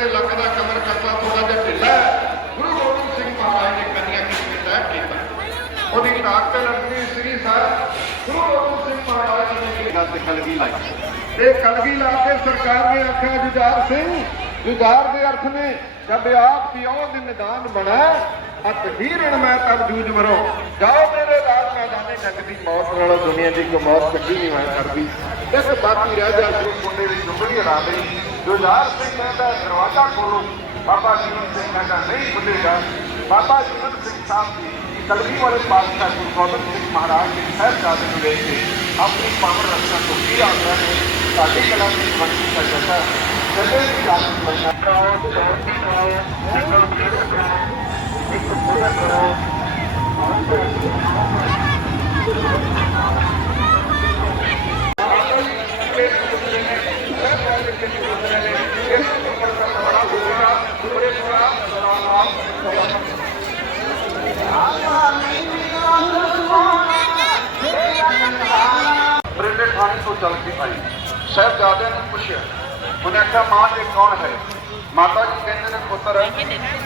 90 ਲੱਖ ਦਾ ਕਮਰ ਕਰਨਾ ਥੋੜਾ ਜਿਹਾ ਢਿੱਲਾ ਹੈ। ਗੁਰੂ ਗੋਬਿੰਦ ਸਿੰਘ ਮਹਾਰਾਜ ਨੇ ਕੰਨਿਆ ਕਿਸ਼ਤੀ ਸਾਹਿਬ ਕੀਤਾ। ਉਹਦੀ ਤਾਕਤ ਅੰਤਰੀ ਸ੍ਰੀ। ਸਾਹਿਬ ਗੁਰੂ ਗੋਬਿੰਦ ਸਿੰਘ ਮਹਾਰਾਜ ਨੇ ਕਿਹਾ ਤੇ ਕਲਗੀ ਲਾਈ। ਇਹ ਕਲਗੀ ਲਾ ਕੇ ਸਰਕਾਰ ਨੇ ਆਖਿਆ ਜੁਝਾਰ ਸਿੰਘ ਜੁਝਾਰ ਦੇ ਅਰਥ ਨੇ ਜਦ ਆਪ ਪਿਓ ਦੇ ਮੈਦਾਨ ਬਣਾ ਹੱਥ ਹੀਰਣ ਮੈਂ ਤਬ ਜੂਝ ਮਰੋ। ਜਾਓ ਮੇਰੇ ਰਾਜ ਮੈਦਾਨੇ ਜੱਗ ਦੀ ਮੌਤ ਨਾਲੋਂ ਦੁਨੀਆ ਦੀ ਕੋ ਮੌਤ ਕੱਢੀ ਨਹੀਂ ਮੈਂ ਕਰਦੀ। ਇਸ ਬਾਕੀ ਰਹਿ ਜਾ ਤੂੰ ਮੁੰਡੇ ਦੀ ਜੁੰਮੜੀ ਹਰਾ ਦੇ। जुझार सिंह कहता दरवाज़ा खोलो। बाबा जीवन सिंह कहता नहीं खुलेगा। बाबा जीवन सिंह साहब जी कलगी वाले बादशाह गुरु गोबिंद सिंह महाराज के साहबजादे मिले थे अपनी पावन रक्षा को भी आग्रह में साड़ी कला की भक्ति का जैसा जगह भी जागरूक बनना Thank. ਕਰਾਓ ਜਿੰਨਾ ਮੇਰ ਕਰਾਓ ਇੱਕ ਪੂਰਾ ਕਰੋ ਬਰਿੰਡੇ ਥਾਣੇ ਤੋਂ ਚੱਲ ਕੇ ਆਈ ਸਾਹਿਬਜ਼ਾਦਿਆਂ ਨੇ ਪੁੱਛਿਆ ਉਹਨੇ ਆਖਿਆ ਮਾਂ ਇਹ ਕੌਣ ਹੈ ਮਾਤਾ ਜੀ ਕਹਿੰਦੇ ਨੇ ਪੁੱਤਰ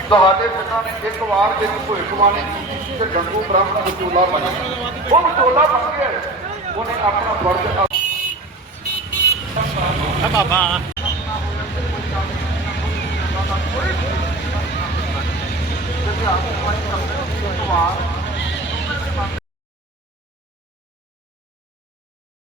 ਤੁਹਾਡੇ ਪਿਤਾ ਨੇ ਇੱਕ ਵਾਰ ਜਿਹੜੀ ਭਵਿੱਖਬਾਣੀ ਕੀਤੀ ਕਿ ਗੰਗੂ ਬ੍ਰਾਹਮਣ ਵਿਚੋਲਾ ਬਣ ਗਿਆ ਉਹ ਵਿਚੋਲਾ ਬਣ ਗਿਆ ਉਹਨੇ ਆਪਣਾ ਫਰਜ਼ ਆ ਬਾਬਾ